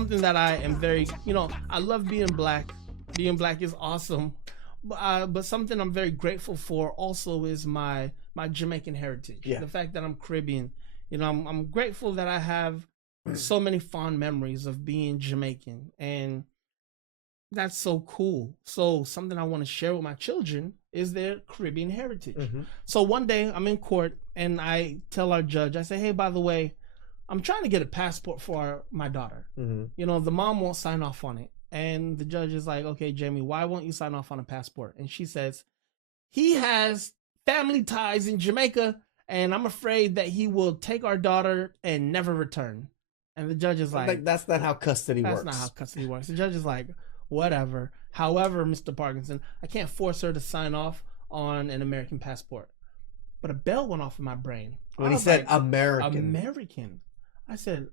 something that I am very, I love being black. Being black is awesome. But something I'm very grateful for also is my Jamaican heritage. Yeah. The fact that I'm Caribbean. I'm grateful that I have so many fond memories of being Jamaican, and that's so cool. So something I want to share with my children is their Caribbean heritage. Mm-hmm. So one day I'm in court and I tell our judge, I say, hey, by the way, I'm trying to get a passport for my daughter. Mm-hmm. The mom won't sign off on it. And the judge is like, okay, Jamie, why won't you sign off on a passport? And she says, he has family ties in Jamaica, and I'm afraid that he will take our daughter and never return. And the judge is like, that's not how custody works. That's not how custody works. The judge is like, whatever. However, Mr. Parkinson, I can't force her to sign off on an American passport. But a bell went off in my brain. When he said like, American. I said,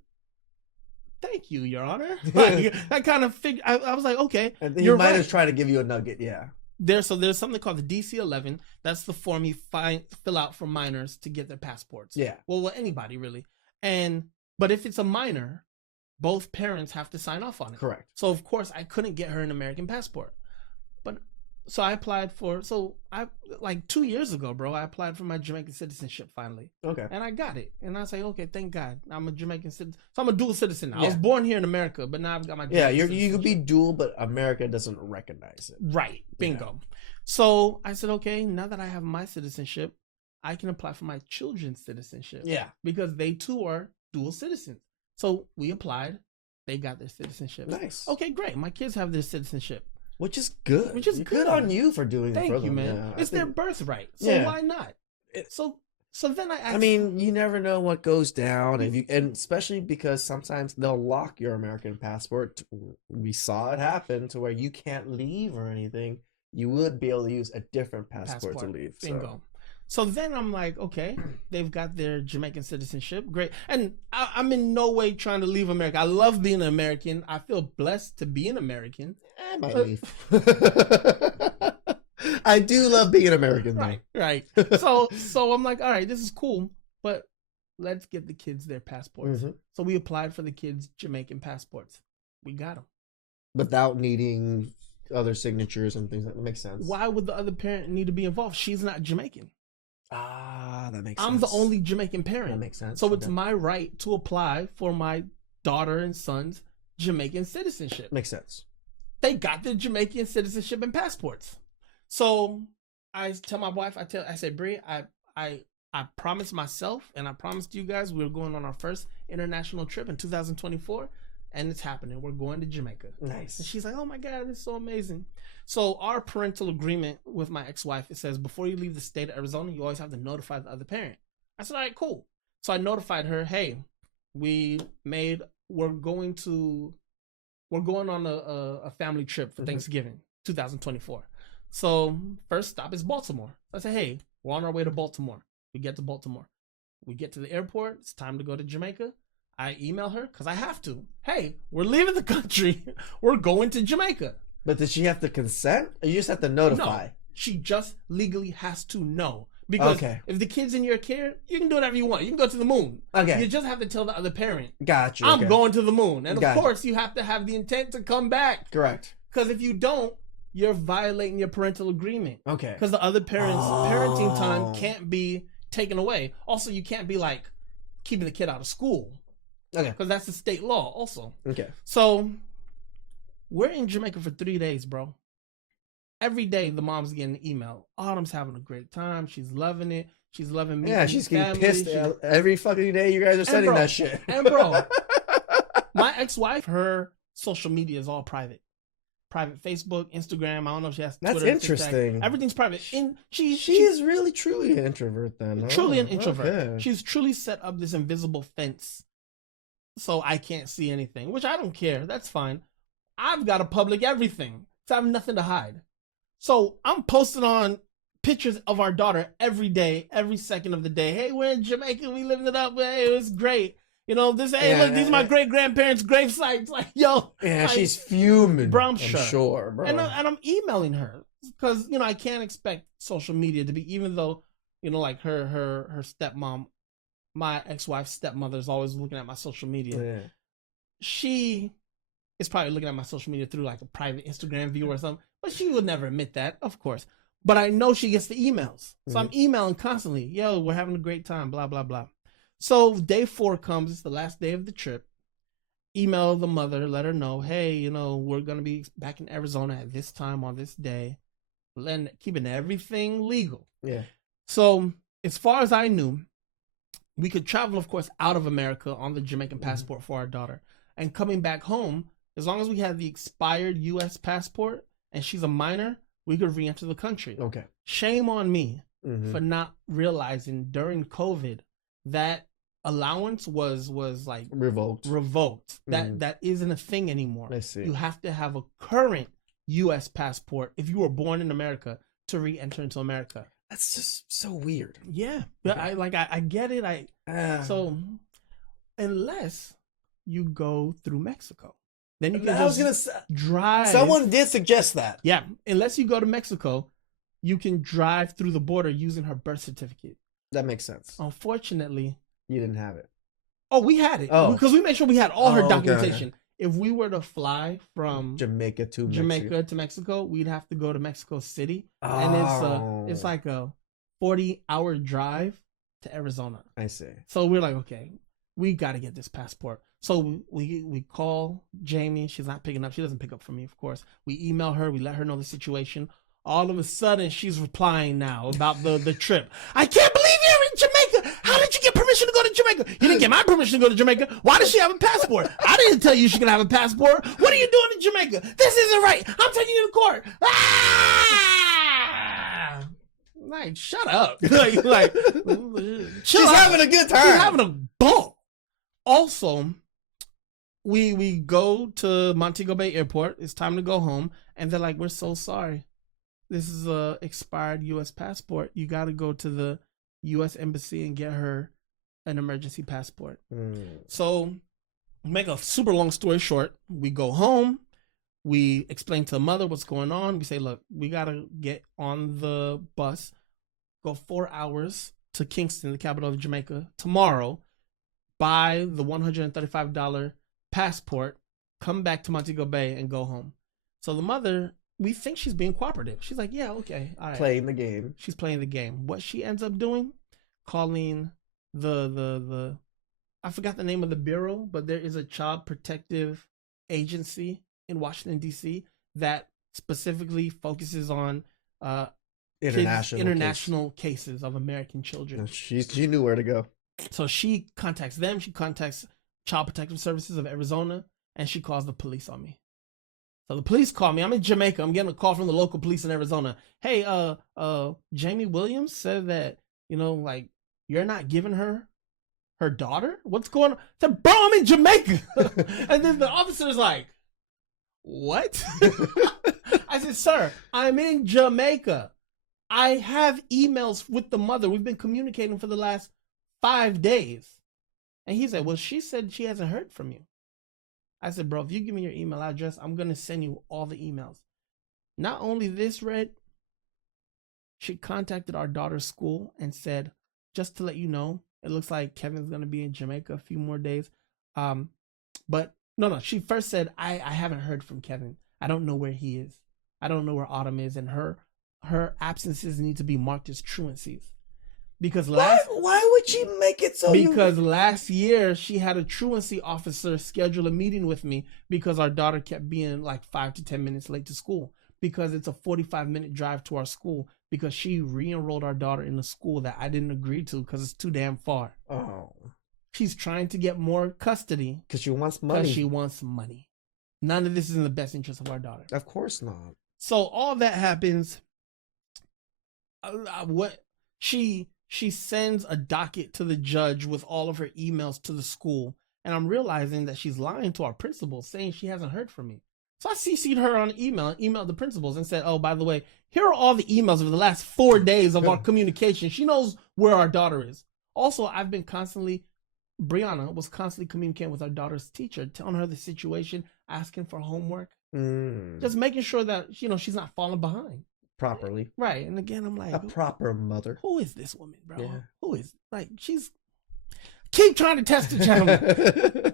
thank you, Your Honor. Like, I kind of figured, I was like, okay. And he might have tried to give you a nugget, yeah. There's something called the DC-11. That's the form you fill out for minors to get their passports. Yeah. Well, anybody really. But if it's a minor, both parents have to sign off on it. Correct. So of course I couldn't get her an American passport. So I applied for, like 2 years ago, bro, I applied for my Jamaican citizenship finally. Okay. And I got it. And I was like, okay, thank God. I'm a Jamaican citizen. So I'm a dual citizen now. Yeah. I was born here in America, but now I've got my Jamaican you could be dual, but America doesn't recognize it. Right. Bingo. Yeah. So I said, okay, now that I have my citizenship, I can apply for my children's citizenship. Yeah. Because they too are dual citizens. So we applied. They got their citizenship. Nice. Okay, great. My kids have their citizenship. Which is good. Good on you for doing it for them. Thank you, man. Yeah, it's their birthright. So why not? So then I asked, I mean, you never know what goes down, and especially because sometimes they'll lock your American passport. We saw it happen to where you can't leave or anything. You would be able to use a different passport to leave. Bingo. So then I'm like, okay, they've got their Jamaican citizenship. Great. And I'm in no way trying to leave America. I love being an American. I feel blessed to be an American. I might leave. I do love being an American, though. Right. So I'm like, all right, this is cool, but let's get the kids their passports. Mm-hmm. So we applied for the kids' Jamaican passports. We got them. Without needing other signatures and things like that. Makes sense. Why would the other parent need to be involved? She's not Jamaican. Ah, that makes sense. I'm the only Jamaican parent. That makes sense. So it's my right to apply for my daughter and son's Jamaican citizenship. Makes sense. They got the Jamaican citizenship and passports. So I tell my wife, I said, Brie, I promised myself and I promised you guys we were going on our first international trip in 2024, and it's happening. We're going to Jamaica. Nice. And she's like, oh my God, this is so amazing. So our parental agreement with my ex-wife, it says before you leave the state of Arizona, you always have to notify the other parent. I said, all right, cool. So I notified her, hey, we're going on a family trip for Thanksgiving, 2024. So first stop is Baltimore. I said, hey, we're on our way to Baltimore. We get to Baltimore. We get to the airport. It's time to go to Jamaica. I email her because I have to. Hey, we're leaving the country. We're going to Jamaica. But does she have to consent? Or you just have to notify? No, she just legally has to know. Because if the kid's in your care, you can do whatever you want. You can go to the moon. Okay. You just have to tell the other parent. Gotcha. I'm going to the moon. And of course, you have to have the intent to come back. Correct. Because if you don't, you're violating your parental agreement. Okay. Because the other parent's parenting time can't be taken away. Also, you can't be like keeping the kid out of school. Okay. Because that's the state law also. Okay. So we're in Jamaica for 3 days, bro. Every day the mom's getting an email. Autumn's having a great time. She's loving it. She's loving me. Yeah, she's getting pissed every fucking day you guys are sending that shit. And bro, my ex-wife, her social media is all private. Private Facebook, Instagram. I don't know if she has Twitter. That's interesting. TikTok. Everything's private. She is really truly an introvert then. Truly an introvert. Okay. She's truly set up this invisible fence so I can't see anything, which I don't care. That's fine. I've got to public everything. So I have nothing to hide. So I'm posting on pictures of our daughter every day, every second of the day. Hey, we're in Jamaica. We living it up. Hey, it was great. You know, these are my great grandparents' grave sites. Like, yo. Yeah, like, she's fuming. Bro, I'm sure, bro. And I'm emailing her because, I can't expect social media to be, even though, like her stepmom, my ex-wife's stepmother is always looking at my social media. Yeah. She is probably looking at my social media through like a private Instagram view or something. But she would never admit that, of course. But I know she gets the emails. So I'm emailing constantly. Yo, we're having a great time, blah, blah, blah. So day 4 comes. It's the last day of the trip. Email the mother, let her know, hey, you know, we're going to be back in Arizona at this time on this day. Keeping everything legal. Yeah. So as far as I knew, we could travel, of course, out of America on the Jamaican passport for our daughter. And coming back home, as long as we had the expired U.S. passport and she's a minor, we could re-enter the country. Okay. Shame on me for not realizing during COVID that allowance was like revoked. That isn't a thing anymore. I see. You have to have a current U.S. passport if you were born in America to re-enter into America. That's just so weird. Yeah, but I get it. So unless you go through Mexico, then you can drive. Someone did suggest that. Yeah, unless you go to Mexico, you can drive through the border using her birth certificate. That makes sense. Unfortunately, you didn't have it. Oh, we had it because we made sure we had all her documentation. Okay. If we were to fly from Jamaica to Mexico, we'd have to go to Mexico City, and it's like a 40-hour drive to Arizona. I see. So we're like, okay, we got to get this passport. So we call Jamie. She's not picking up. She doesn't pick up from me, of course. We email her. We let her know the situation. All of a sudden, she's replying now about the trip. I can't believe you're in Jamaica. How did you get permission to go to Jamaica? You didn't get my permission to go to Jamaica. Why does she have a passport? I didn't tell you she can have a passport. What are you doing in Jamaica? This isn't right. I'm taking you to court. Ah! Like, shut up. like she's having a good time. She's having a ball. Also, we go to Montego Bay Airport. It's time to go home. And they're like, we're so sorry. This is a expired U.S. passport. You got to go to the U.S. Embassy and get her an emergency passport. So, make a super long story short, we go home. We explain to the mother what's going on. We say, look, we got to get on the bus, go 4 hours to Kingston, the capital of Jamaica, tomorrow, buy the $135 passport, come back to Montego Bay, and go home. So the mother, we think she's being cooperative. She's like, yeah, okay, all right. Playing the game. She's playing the game. What she ends up doing, calling the I forgot the name of the bureau, but there is a child protective agency in Washington, D.C. that specifically focuses on international cases of American children. She knew where to go. So she contacts them. She contacts Child Protective Services of Arizona, and she calls the police on me. So the police call me. I'm in Jamaica. I'm getting a call from the local police in Arizona. Hey, Jamie Williams said that, like, you're not giving her daughter? What's going on? I said, bro, I'm in Jamaica. And then the officer's like, what? I said, sir, I'm in Jamaica. I have emails with the mother. We've been communicating for the last 5 days. And he said, well, she said she hasn't heard from you. I said, bro, if you give me your email address, I'm going to send you all the emails. Not only this, Red, she contacted our daughter's school and said, just to let you know, it looks like Kevin's going to be in Jamaica a few more days. But no, she first said, I haven't heard from Kevin. I don't know where he is. I don't know where Autumn is. And her absences need to be marked as truancies. Because why would she make it so? Because last year she had a truancy officer schedule a meeting with me because our daughter kept being like 5 to 10 minutes late to school because it's a 45-minute drive to our school because she re-enrolled our daughter in a school that I didn't agree to because it's too damn far. Oh. She's trying to get more custody. Because she wants money. None of this is in the best interest of our daughter. Of course not. So all that happens. She sends a docket to the judge with all of her emails to the school. And I'm realizing that she's lying to our principal, saying she hasn't heard from me. So I CC'd her on email and emailed the principals and said, oh, by the way, here are all the emails of the last 4 days of our communication. She knows where our daughter is. Also, Brianna was constantly communicating with our daughter's teacher, telling her the situation, asking for homework, just making sure that, she's not falling behind. Properly. Right. And again, I'm like, a proper mother. Who is this woman, bro? Yeah. Who is, she's, keep trying to test the gentleman.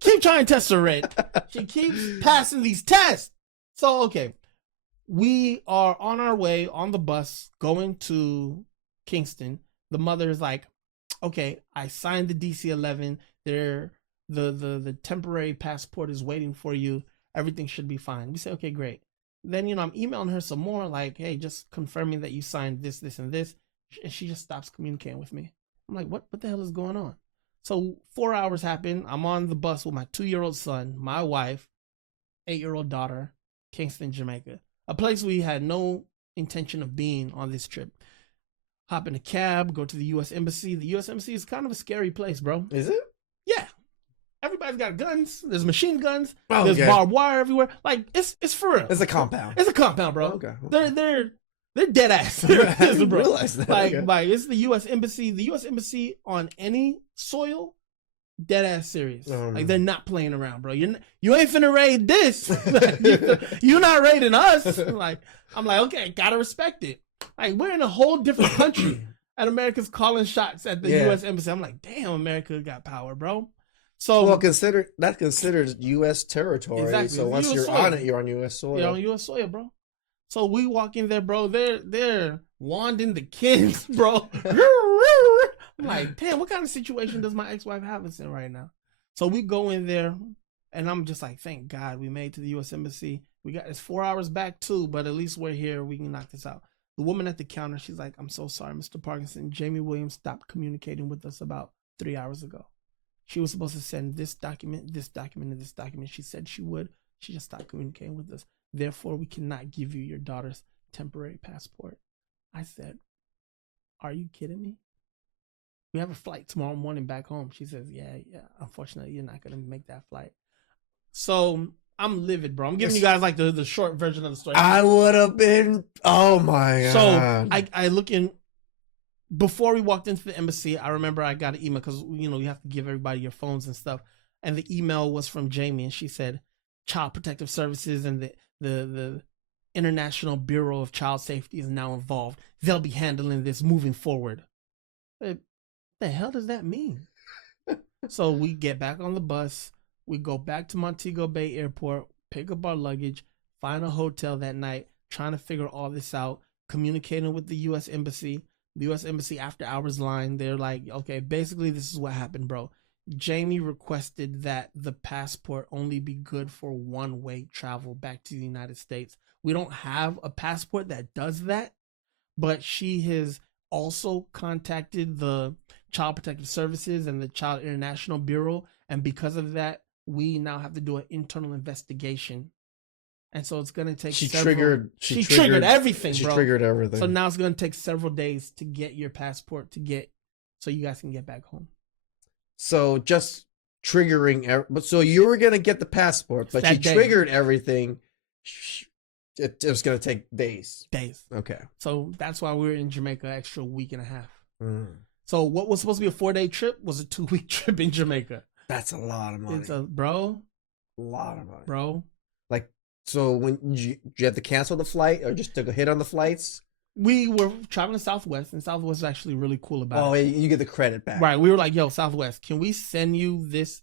Keep keep trying to test her, Red. She keeps passing these tests. So, okay. We are on our way on the bus going to Kingston. The mother is like, okay, I signed the DC-11. The temporary passport is waiting for you. Everything should be fine. We say, okay, great. Then, I'm emailing her some more like, hey, just confirming that you signed this, this, and this. And she just stops communicating with me. I'm like, what the hell is going on? So 4 hours happen. I'm on the bus with my 2-year-old son, my wife, 8-year-old daughter, Kingston, Jamaica. A place we had no intention of being on this trip. Hop in a cab, go to the U.S. Embassy. The U.S. Embassy is kind of a scary place, bro. Is it? Yeah. Everybody's got guns. There's machine guns. Oh, there's barbed wire everywhere. Like, it's for real. It's a compound. It's a compound, bro. Okay. They're dead ass. I didn't realize that. Like it's the U.S. Embassy. The U.S. Embassy on any soil, dead ass serious. Like they're not playing around, bro. You ain't finna raid this. You're not raiding us. Like I'm like, okay, gotta respect it. Like we're in a whole different country, and America's calling shots at the U.S. Embassy. I'm like, damn, America got power, bro. So well, that's considered U.S. territory. Exactly. So once US you're soil. On it, you're on U.S. soil. You're on U.S. soil, bro. So we walk in there, bro. They're wanding the kids, bro. I'm like, damn, what kind of situation does my ex-wife have us in right now? So we go in there, and I'm just like, thank God we made it to the U.S. Embassy. It's 4 hours back too, but at least we're here. We can knock this out. The woman at the counter, she's like, I'm so sorry, Mr. Parkinson. Jamie Williams stopped communicating with us about 3 hours ago. She was supposed to send this document, this document, and this document. She said she would. She just stopped communicating with us. Therefore, we cannot give you your daughter's temporary passport. I said, are you kidding me? We have a flight tomorrow morning back home. She says, yeah. Unfortunately, you're not going to make that flight. So I'm livid, bro. I'm giving you guys like the short version of the story. I would have been, oh my God. So I look in, before we walked into the embassy, I remember I got an email because, you have to give everybody your phones and stuff. And the email was from Jamie, and she said, Child Protective Services and the International Bureau of Child Safety is now involved. They'll be handling this moving forward. What the hell does that mean? So we get back on the bus. We go back to Montego Bay Airport, pick up our luggage, find a hotel that night, trying to figure all this out, communicating with the U.S. Embassy. The U.S. Embassy after hours line, they're like, okay, basically this is what happened, bro. Jamie requested that the passport only be good for one-way travel back to the United States. We don't have a passport that does that, but she has also contacted the Child Protective Services and the Child International Bureau, and because of that, we now have to do an internal investigation. And so it's going to take She triggered everything, bro. She triggered everything. So now it's going to take several days to get your passport so you guys can get back home. So just triggering, so you were going to get the passport, but she triggered everything. It was going to take days. Okay. So that's why we were in Jamaica an extra week and a half. So what was supposed to be a 4-day trip was a 2-week trip in Jamaica. That's a lot of money. It's a lot of money. Bro. Like, so when you have to cancel the flight or just took a hit on the flights? We were traveling to Southwest, and Southwest is actually really cool about it. Oh, you get the credit back. Right. We were like, yo, Southwest, can we send you these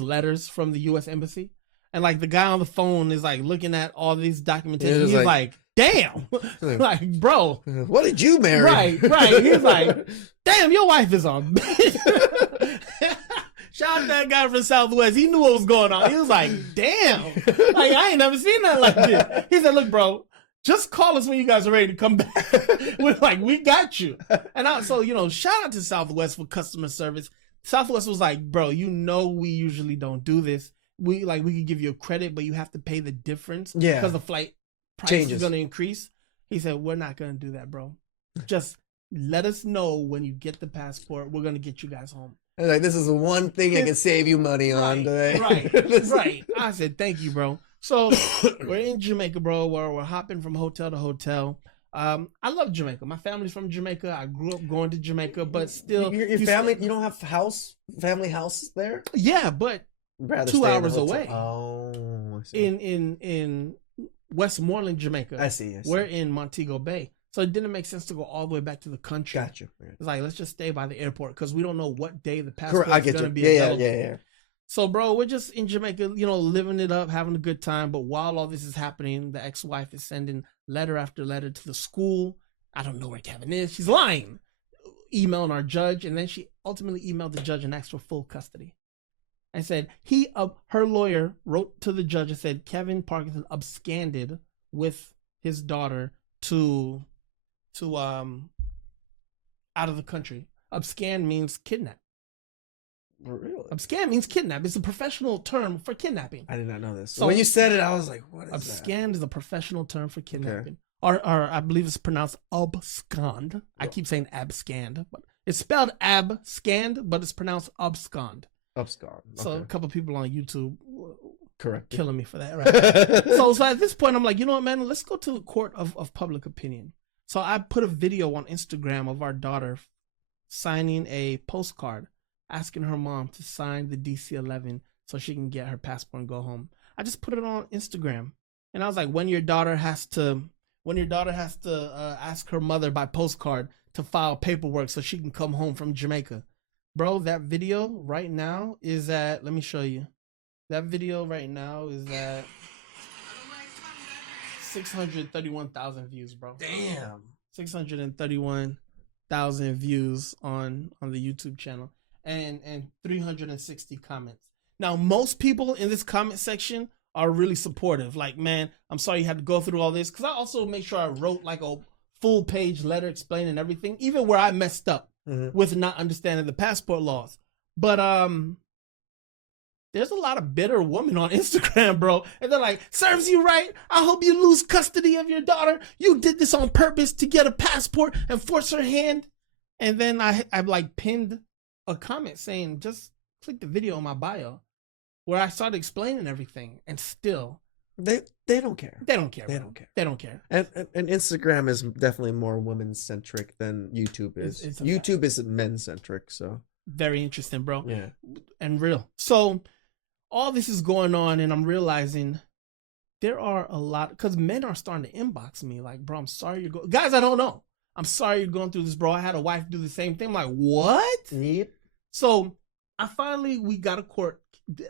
letters from the U.S. Embassy? And like the guy on the phone is like looking at all these documentation. He's like, damn. Like, bro. What did you marry? Right. He's like, damn, your wife is on. Shout out that guy from Southwest. He knew what was going on. He was like, damn. Like, I ain't never seen nothing like this. He said, look, bro, just call us when you guys are ready to come back. We're like, we got you. And shout out to Southwest for customer service. Southwest was like, bro, we usually don't do this. We could give you a credit, but you have to pay the difference. Yeah. Because the flight price is going to increase. He said, we're not going to do that, bro. Just let us know when you get the passport. We're going to get you guys home. Like, this is the one thing I can save you money on today. Right. I said, thank you, bro. So we're in Jamaica, bro. We're hopping from hotel to hotel. I love Jamaica. My family's from Jamaica. I grew up going to Jamaica, but still. Your family, you don't have family house there? Yeah, but 2 hours away. Oh, I see. In Westmoreland, Jamaica. I see. We're in Montego Bay. So it didn't make sense to go all the way back to the country. Gotcha. It's like, let's just stay by the airport because we don't know what day the passport is going to be available. Yeah. So, bro, we're just in Jamaica, living it up, having a good time. But while all this is happening, the ex-wife is sending letter after letter to the school. I don't know where Kevin is. She's lying. Emailing our judge, and then she ultimately emailed the judge and asked for full custody. And said her lawyer wrote to the judge and said Kevin Parkinson absconded with his daughter to out of the country. Abscond means kidnap. Really? Abscond means kidnap. It's a professional term for kidnapping. I did not know this. So when you said it, I was like, what is abscond is a professional term for kidnapping. Okay. Or I believe it's pronounced abscond. Yeah. I keep saying abscond, but it's spelled abscond, but it's pronounced abscond. Abscond. Okay. So a couple of people on YouTube correct killing me for that, right? so at this point, I'm like, you know what, man? Let's go to the court of public opinion. So I put a video on Instagram of our daughter signing a postcard asking her mom to sign the DC-11 so she can get her passport and go home. I just put it on Instagram, and I was like, when your daughter has to ask her mother by postcard to file paperwork so she can come home from Jamaica. Bro, that video right now is at, let me show you. That video right now is at 631,000 views, bro. Damn. 631,000 views on the YouTube channel. And 360 comments. Now, most people in this comment section are really supportive. Like, man, I'm sorry you had to go through all this. Because I also make sure I wrote like a full page letter explaining everything, even where I messed up with not understanding the passport laws. But there's a lot of bitter women on Instagram, bro. And they're like, serves you right. I hope you lose custody of your daughter. You did this on purpose to get a passport and force her hand. And then I like pinned a comment saying, just click the video on my bio, where I started explaining everything, and still they don't care. They don't care. They don't care. And Instagram is definitely more women centric than YouTube is. YouTube is men centric. So very interesting, bro. Yeah, and real. So all this is going on, and I'm realizing there are a lot, because men are starting to inbox me like, bro, I'm sorry you're going. Guys, I don't know. I'm sorry you're going through this, bro. I had a wife do the same thing. I'm like, what? Yep. So we got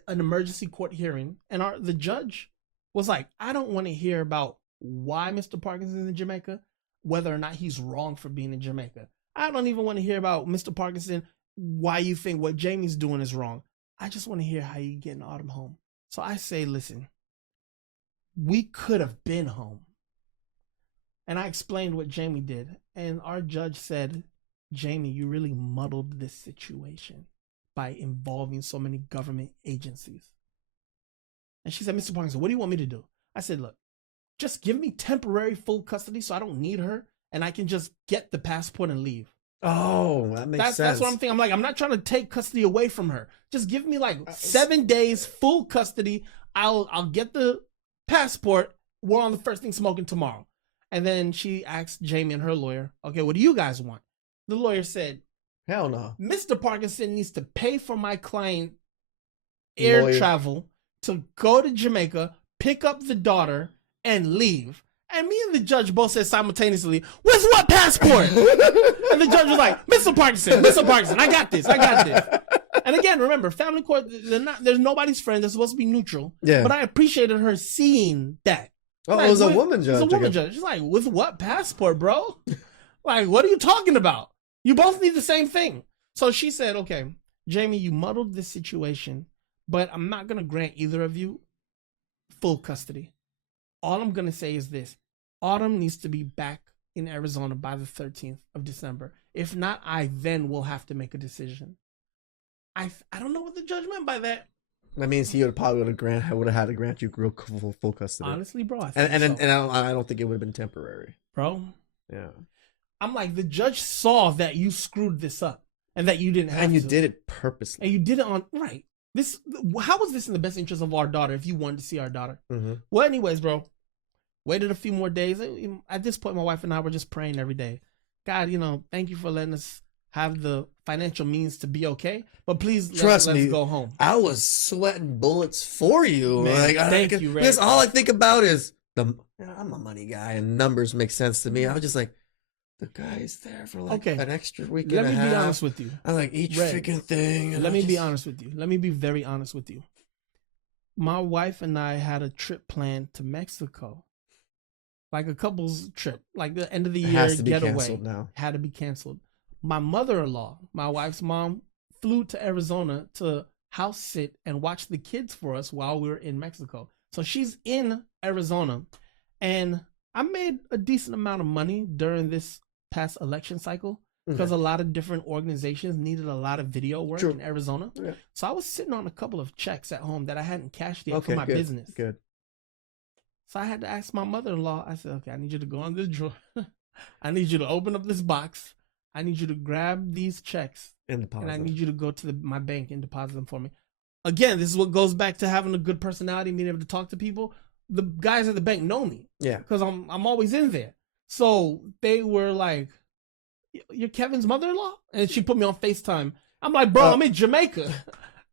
an emergency court hearing, and the judge was like, I don't want to hear about why Mr. Parkinson's in Jamaica, whether or not he's wrong for being in Jamaica. I don't even want to hear about Mr. Parkinson, why you think what Jamie's doing is wrong. I just want to hear how you getting Autumn home. So I say, listen, we could have been home. And I explained what Jamie did. And our judge said, Jamie, you really muddled this situation by involving so many government agencies. And she said, Mr. Parkinson, what do you want me to do? I said, look, just give me temporary full custody so I don't need her, and I can just get the passport and leave. Oh, that makes sense. That's what I'm thinking. I'm like, I'm not trying to take custody away from her. Just give me like 7 days full custody. I'll get the passport. We're on the first thing smoking tomorrow. And then she asked Jamie and her lawyer, okay, what do you guys want? The lawyer said, hell no. Mr. Parkinson needs to pay for my client air travel to go to Jamaica, pick up the daughter, and leave. And me and the judge both said simultaneously, where's what passport? And the judge was like, Mr. Parkinson, I got this. And again, remember, family court, there's nobody's friend. They're supposed to be neutral. Yeah. But I appreciated her seeing that. Oh, like, it was a woman judge. It was a woman judge. She's like, with what passport, bro? Like, what are you talking about? You both need the same thing. So she said, okay, Jamie, you muddled this situation, but I'm not going to grant either of you full custody. All I'm going to say is this. Autumn needs to be back in Arizona by the 13th of December. If not, I then will have to make a decision. I don't know what the judge meant by that. That means he would have had to grant you full custody. Honestly, bro. I don't think it would have been temporary. Bro. Yeah. I'm like, the judge saw that you screwed this up and that you didn't have to. And you did it purposely. And you did it on, right. How was this in the best interest of our daughter if you wanted to see our daughter? Mm-hmm. Well, anyways, bro, waited a few more days. At this point, my wife and I were just praying every day. God, thank you for letting us have the financial means to be okay. But please, let's go home. I was sweating bullets for you. Man, thank you, Ray. Because all I think about is I'm a money guy and numbers make sense to me. I was just like, the guy's there for like Okay. an extra week Let and a me half. be honest with you. I like each Red, freaking thing. And Let me be honest with you. Let me be very honest with you. My wife and I had a trip planned to Mexico, like a couple's trip, like the end of the It year has to be getaway. canceled now. Had to be canceled. My mother-in-law, my wife's mom, flew to Arizona to house sit and watch the kids for us while we were in Mexico. So she's in Arizona, and I made a decent amount of money during this past election cycle because a lot of different organizations needed a lot of video work in Arizona. Yeah. So I was sitting on a couple of checks at home that I hadn't cashed yet for my business. Good. So I had to ask my mother-in-law. I said, okay, I need you to go on this drawer. I need you to open up this box. I need you to grab these checks. And I need you to go to my bank and deposit them for me. Again, this is what goes back to having a good personality, being able to talk to people. The guys at the bank know me. Yeah. Because I'm always in there. So they were like, "You're Kevin's mother-in-law?" And she put me on FaceTime. I'm like, "Bro, I'm in Jamaica."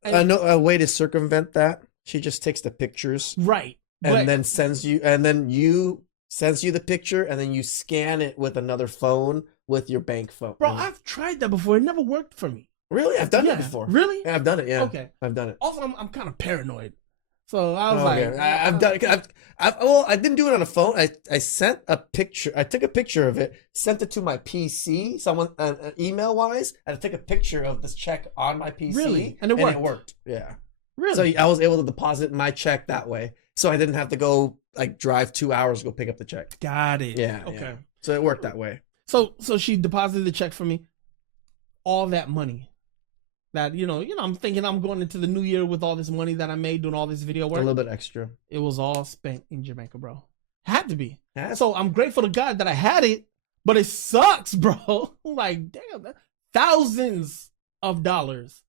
I know a way to circumvent that. She just takes the pictures. Right. And then sends you the picture, and then you scan it with another phone with your bank phone. Bro, I've tried that before. It never worked for me. Really? I've done it before. Really? Yeah, I've done it. Yeah. Okay. I've done it. Also, I'm kind of paranoid. So I was like, I've done it. Well, I didn't do it on a phone. I sent a picture. I took a picture of it, sent it to my PC, someone email wise, and I took a picture of this check on my PC. Really? And it worked. Yeah. Really? So I was able to deposit my check that way. So I didn't have to go like drive 2 hours to go pick up the check. Got it. Yeah. Okay. Yeah. So it worked that way. So she deposited the check for me. All that money. That, I'm thinking I'm going into the new year with all this money that I made doing all this video work. A little bit extra. It was all spent in Jamaica, bro. Had to be. So I'm grateful to God that I had it, but it sucks, bro. Like, damn, thousands of dollars.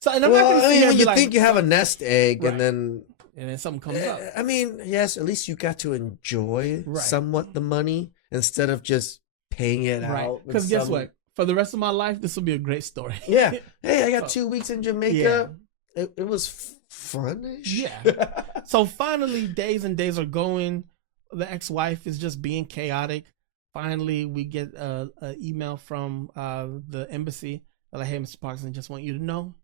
So, and I'm not gonna say when you think you have a nest egg, right, and then something comes up. I mean, yes, at least you got to enjoy somewhat the money instead of just paying it out. Because guess what? For the rest of my life, this will be a great story. Yeah. Hey, I got 2 weeks in Jamaica. Yeah. It was fun-ish. Yeah. So finally, days and days are going. The ex-wife is just being chaotic. Finally, we get an email from the embassy. They're like, "Hey, Mr. Parkinson, just want you to know."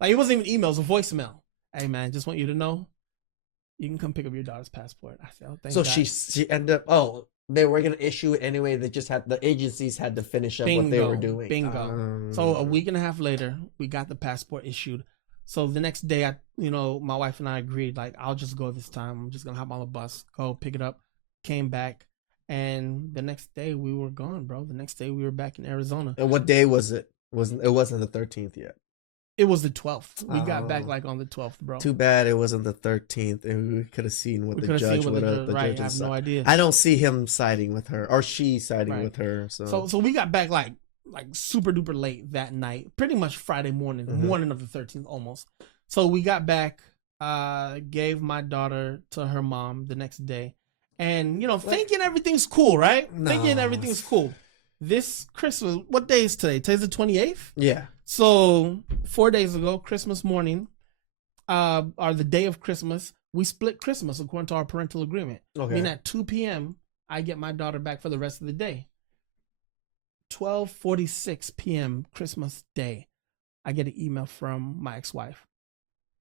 Like, it wasn't even email, it was a voicemail. "Hey, man, just want you to know, you can come pick up your daughter's passport." I said, "Oh, thank God." So she ended up, they were going to issue it anyway. They just the agencies had to finish up what they were doing. Bingo. So a week and a half later, we got the passport issued. So the next day, my wife and I agreed, like, I'll just go this time. I'm just going to hop on the bus, go pick it up, came back. And the next day we were gone, bro. The next day we were back in Arizona. And what day was it? It wasn't the 13th yet. It was the 12th. We got back like on the 12th, bro. Too bad it wasn't the 13th, and we could have seen what the judge would have. Right, I have no idea. I don't see him siding with her, or she siding with her. So we got back like super duper late that night, pretty much Friday morning, morning of the 13th almost. So we got back, gave my daughter to her mom the next day, and thinking everything's cool, right? No. Thinking everything's cool. This Christmas, what day is today? Today's the 28th? Yeah. So 4 days ago, Christmas morning, or the day of Christmas, we split Christmas according to our parental agreement. Okay. I mean, at 2 p.m., I get my daughter back for the rest of the day. 12:46 p.m. Christmas Day, I get an email from my ex-wife.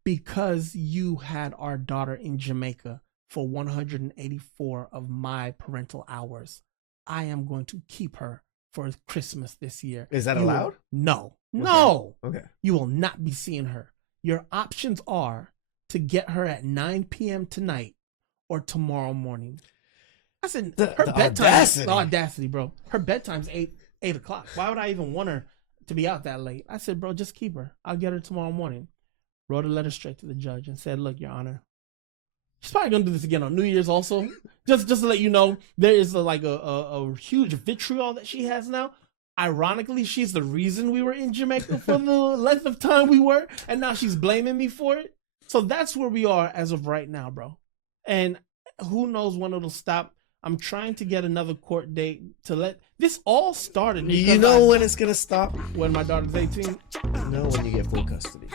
"Because you had our daughter in Jamaica for 184 of my parental hours, I am going to keep her for Christmas this year." Is that allowed? No. No. Okay. You will not be seeing her. Your options are to get her at 9 p.m. tonight or tomorrow morning. I said, her bedtime. The audacity, bro. Her bedtime's 8 o'clock. Why would I even want her to be out that late? I said, bro, just keep her. I'll get her tomorrow morning. Wrote a letter straight to the judge and said, "Look, Your Honor, she's probably gonna do this again on New Year's also. Just to let you know, there is a huge vitriol that she has now. Ironically, she's the reason we were in Jamaica for the length of time we were, and now she's blaming me for it. So that's where we are as of right now, bro. And who knows when it'll stop. I'm trying to get another court date to let this all started. You know when it's gonna stop? When my daughter's 18. No, when you get full custody.